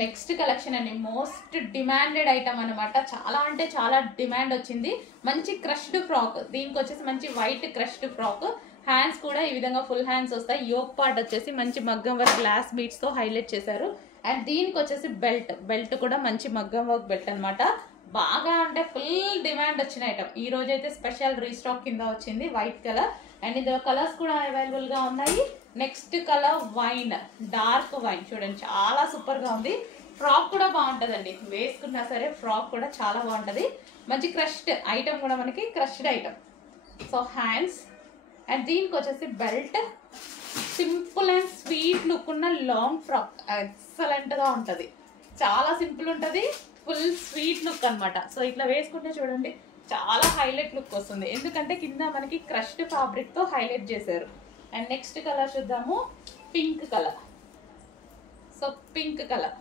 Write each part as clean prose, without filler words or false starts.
Next collection అండి, most demanded item అనమాట. చాలా అంటే చాలా డిమాండ్ వచ్చింది. మంచి క్రష్డ్ ఫ్రాక్, దీనికి వచ్చేసి మంచి వైట్ క్రష్డ్ ఫ్రాక్. హ్యాండ్స్ కూడా ఈ విధంగా ఫుల్ హ్యాండ్స్ వస్తాయి. యోక్ పార్ట్ వచ్చేసి మంచి మగ్గం వర్క్ గ్లాస్ బీడ్స్ తో హైలైట్ చేశారు. అండ్ దీనికి వచ్చేసి బెల్ట్ కూడా మంచి మగ్గం వర్క్ బెల్ట్ అనమాట. బాగా అంటే ఫుల్ డిమాండ్ వచ్చిన ఐటమ్. ఈ రోజు అయితే స్పెషల్ రీస్టాక్ కింద వచ్చింది వైట్ కలర్. అండ్ ఇందులో కలర్స్ కూడా అవైలబుల్ గా ఉన్నాయి. Next colour wine, dark wine చూడండి, చాలా సూపర్ గా ఉంది. ఫ్రాక్ కూడా బాగుంటదండి, వేసుకున్నా సరే ఫ్రాక్ కూడా చాలా బాగుంటది. మంచి క్రష్డ్ ఐటమ్ కూడా మనకి crushed item. So hands and దీనికి వచ్చేసి belt. Simple and sweet look ఉన్న లాంగ్ ఫ్రాక్, ఎక్సలెంట్ గా ఉంటది. చాలా సింపుల్ ఉంటది, ఫుల్ స్వీట్ లుక్ అనమాట. సో ఇట్లా వేసుకుంటే చూడండి చాలా హైలైట్ లుక్ వస్తుంది, ఎందుకంటే కింద మనకి క్రష్డ్ ఫ్యాబ్రిక్ తో హైలైట్ చేశారు. అండ్ నెక్స్ట్ కలర్ చూద్దాము, pink colour. So pink colour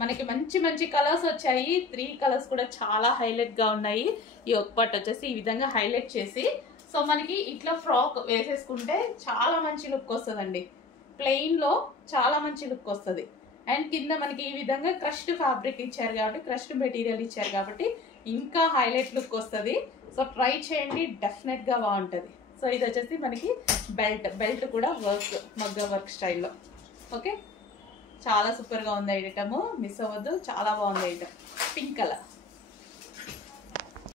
మనకి మంచి మంచి కలర్స్ వచ్చాయి. 3 కలర్స్ కూడా చాలా హైలైట్ గా ఉన్నాయి. ఈ ఒక పార్ట్ వచ్చేసి ఈ విధంగా హైలైట్ చేసి, సో మనకి ఇట్లా ఫ్రాక్ వేసేసుకుంటే చాలా మంచి లుక్ వస్తుందండి. ప్లెయిన్ లో చాలా మంచి లుక్ వస్తుంది. అండ్ కింద మనకి ఈ విధంగా క్రష్డ్ ఫ్యాబ్రిక్ ఇచ్చారు కాబట్టి, క్రష్డ్ మెటీరియల్ ఇచ్చారు కాబట్టి ఇంకా హైలైట్ లుక్ వస్తుంది. సో ట్రై చేయండి, డెఫినెట్ గా బాగుంటుంది. సో ఇది వచ్చేసి మనకి బెల్ట్ కూడా వర్క్ మగ్గ వర్క్ స్టైల్లో. ఓకే, చాలా సూపర్ గా ఉంది ఐటమ్, మిస్ అవ్వద్దు, చాలా బాగుంది ఐటమ్. Pink colour.